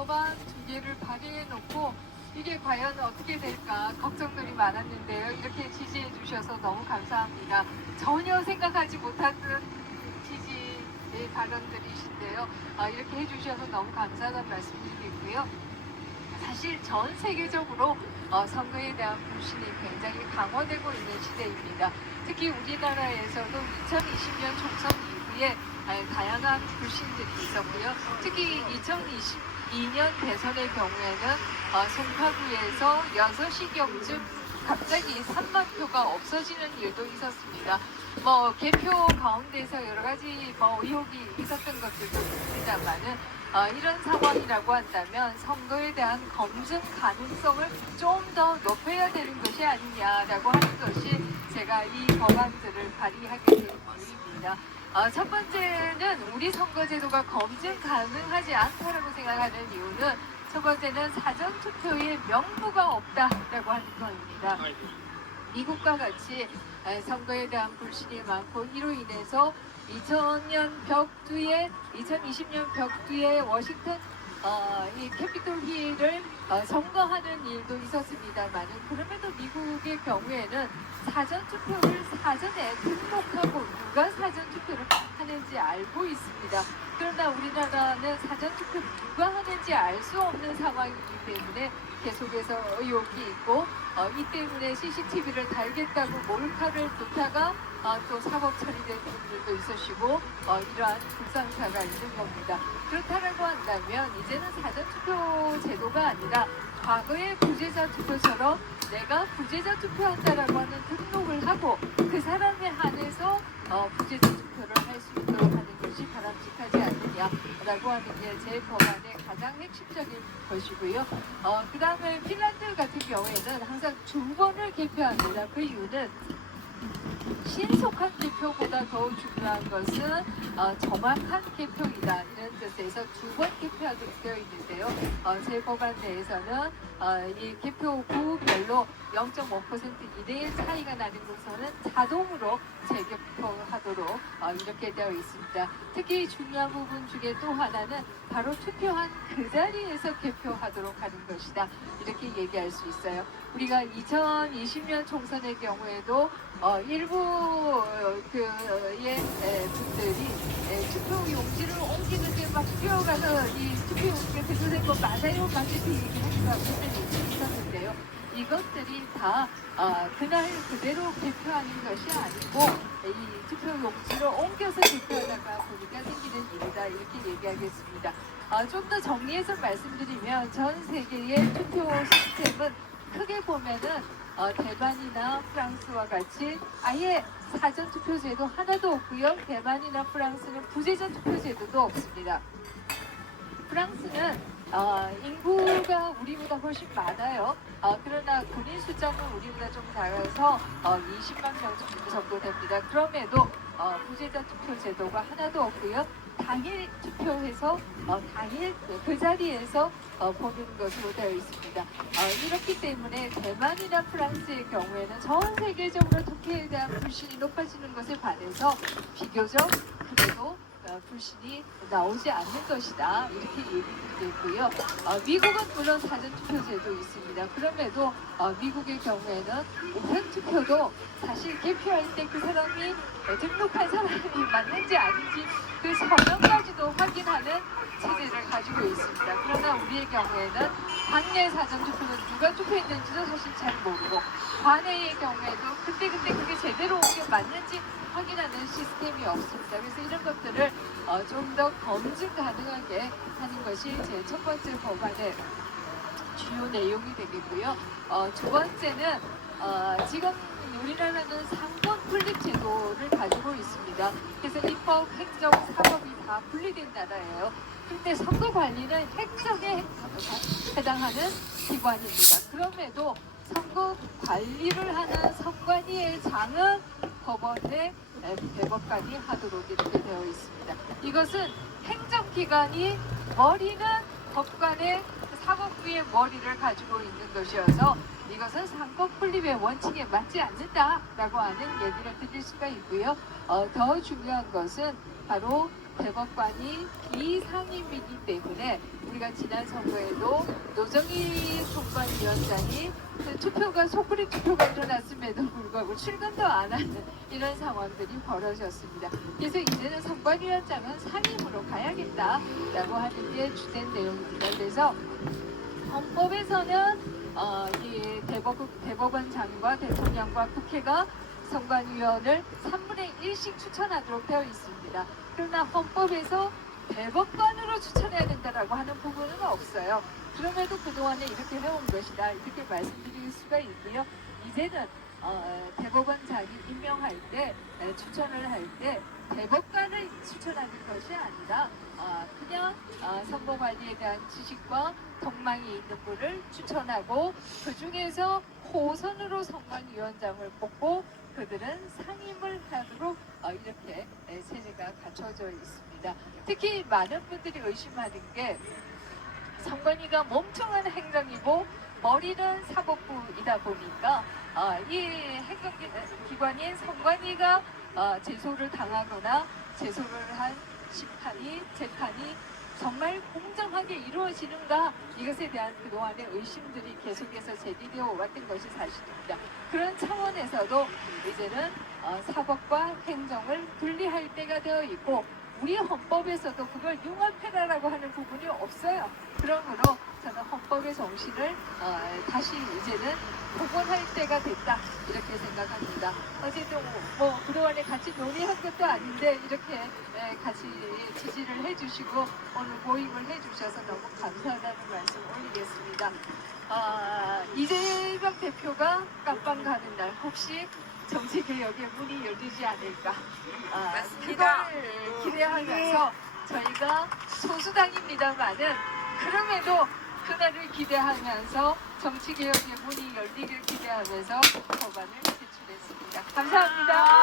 법안 두 개를 발의해 놓고 이게 과연 어떻게 될까 걱정들이 많았는데요. 이렇게 지지해 주셔서 너무 감사합니다. 전혀 생각하지 못했던 지지의 발언들이신데요. 이렇게 해주셔서 너무 감사하다는 말씀드리고요. 사실 전 세계적으로 선거에 대한 불신이 굉장히 강화되고 있는 시대입니다. 특히 우리나라에서도 2020년 총선 이후에 다양한 불신들이 있었고요. 특히 2022년 대선의 경우에는 송파구에서 6시경쯤 갑자기 3만 표가 없어지는 일도 있었습니다. 개표 가운데서 여러 가지 의혹이 있었던 것들도 있습니다만은 이런 상황이라고 한다면 선거에 대한 검증 가능성을 좀 더 높여야 되는 것이 아니냐라고 하는 것이 제가 이 법안들을 발의하게 된 이유입니다. 첫 번째는 우리 선거제도가 검증 가능하지 않다라고 생각하는 이유는 첫 번째는 사전투표에 명부가 없다라고 하는 것입니다. 미국과 같이 선거에 대한 불신이 많고 이로 인해서 2020년 벽 뒤에 워싱턴 이 캐피톨 힐을 점거하는 일도 있었습니다만 그럼에도 미국의 경우에는 사전투표를 사전에 등록하고 누가 사전투표를 하는지 알고 있습니다. 그러나 우리나라는 사전투표를 누가 하는지 알 수 없는 상황이기 때문에 계속해서 의혹이 있고 이 때문에 CCTV를 달겠다고 몰카를 듣다가 또 사법 처리된 분들도 있으시고 이러한 불상사가 있는 겁니다. 그렇다고 한다면 이제는 사전투표 제도가 아니라 과거의 부재자 투표처럼 내가 부재자 투표한다라고 하는 등록을 하고 그 사람에 한해서 부재자 투표를 할 수 있도록 하는 것이 바람직하지 않느냐라고 하는 게 제 법안의 가장 핵심적인 것이고요. 그 다음에 핀란드 같은 경우에는 항상 두 번을 개표합니다. 그 이유는 신속한 개표보다 더 중요한 것은 정확한 개표이다. 이런 뜻에서 두 번 개표하도록 되어 있는데요. 제 법안 내에서는 이 개표구별로 0.5% 이내의 차이가 나는 곳에서는 자동으로 재개표하도록 이렇게 되어 있습니다. 특히 중요한 부분 중에 또 하나는 바로 투표한 그 자리에서 개표하도록 하는 것이다. 이렇게 얘기할 수 있어요. 우리가 2020년 총선의 경우에도 일부 분들이 투표 용지를 옮기는데 막 뛰어가서 이 투표 용지가 대표된 거 맞아요? 막 이렇게 얘기하니까 문제는 있었는데요. 이것들이 다 그날 그대로 개표하는 것이 아니고 이 투표 용지를 옮겨서 개표하다가 보니까 생기는 일이다. 이렇게 얘기하겠습니다. 좀 더 정리해서 말씀드리면 전 세계의 투표 시스템은 크게 보면은 대만이나 프랑스와 같이 아예 사전 투표제도 하나도 없고요. 대만이나 프랑스는 부재자 투표제도도 없습니다. 프랑스는 인구가 우리보다 훨씬 많아요. 그러나 군인 숫자는 우리보다 좀 작아서 20만 명 정도 됩니다. 그럼에도 부재자 투표 제도가 하나도 없고요. 당일 투표해서 당일 그 자리에서 보는 것으로 되어 있습니다. 이렇기 때문에 대만이나 프랑스의 경우에는 전 세계적으로 투표에 대한 불신이 높아지는 것에 반해서 비교적 그래도 불신이 나오지 않는 것이다. 이렇게 얘기되고요. 미국은 물론 사전투표제도 있습니다. 그럼에도 미국의 경우에는 우편투표도 사실 개표할 때 그 사람이 등록한 사람이 맞는지 아닌지 그 서명까지도 확인하는 체제를 가지고 있습니다. 그러나 우리의 경우에는 당내 사전투표는 누가 투표했는지도 사실 잘 모르고 관내의 경우에도 그때 그게 제대로 온 게 맞는지 확인하는 시스템이 없습니다. 그래서 이런 것들을 좀 더 검증 가능하게 하는 것이 제 첫 번째 법안의 주요 내용이 되겠고요. 두 번째는 지금 우리나라는 상권 분립 제도를 가지고 있습니다. 그래서 입법, 행정, 사법이 다 분리된 나라예요. 그런데 선거 관리는 행정에 해당하는 기관입니다. 그럼에도 선거 관리를 하는 선관위의 장은 법원의 대법관이 하도록 이렇게 되어 있습니다. 이것은 행정기관이 머리는 법관의 사법부의 머리를 가지고 있는 것이어서 이것은 상권 분립의 원칙에 맞지 않는다라고 하는 얘기를 드릴 수가 있고요. 더 중요한 것은 바로 대법관이 비상임이기 때문에 우리가 지난 선거에도 노정희 총괄위원장이 그 투표가 속구리 투표가 일어났음에도 불구하고 출근도 안 하는 이런 상황들이 벌어졌습니다. 그래서 이제는 선관위원장은 상임으로 가야겠다라고 하는 게 주된 내용입니다. 그래서 헌법에서는 이 대법원장과 대통령과 국회가 선관위원을 3분의 1씩 추천하도록 되어 있습니다. 그러나 헌법에서 대법관으로 추천해야 된다라고 하는 부분은 없어요. 그럼에도 그동안에 이렇게 해온 것이다 이렇게 말씀드릴 수가 있고요. 이제는 대법원장이 임명할 때 추천을 할 때 대법관을 추천하는 것이 아니라 그냥 선거 관리에 대한 지식과 덕망이 있는 분을 추천하고 그 중에서 호선으로 선관위원장을 뽑고 그들은 상임을 하도록 이렇게 세제가 갖춰져 있습니다. 특히 많은 분들이 의심하는 게 선관위가 몸통은 행정이고 머리는 사법부이다 보니까 이 행정기관인 선관위가 제소를 당하거나 제소를 한 심판이 재판이 정말 공정하게 이루어지는가 이것에 대한 그동안의 의심들이 계속해서 제기되어 왔던 것이 사실입니다. 그런 차원에서도 이제는 사법과 행정을 분리할 때가 되어 있고 우리 헌법에서도 그걸 융합해라라고 하는 부분이 없어요. 그러므로 저는 헌법의 정신을 다시 이제는 복원할 때가 됐다 이렇게 생각합니다. 어쨌든 뭐 그동안에 같이 논의한 것도 아닌데 이렇게 같이 지지를 해주시고 오늘 모임을 해주셔서 너무 감사하다는 말씀 올리겠습니다. 이재명 대표가 깜빵 가는 날 혹시 정치개혁의 문이 열리지 않을까 그걸 기대하면서 저희가 소수당입니다만은 그럼에도 그날을 기대하면서 정치개혁의 문이 열리길 기대하면서 법안을 제출했습니다. 감사합니다.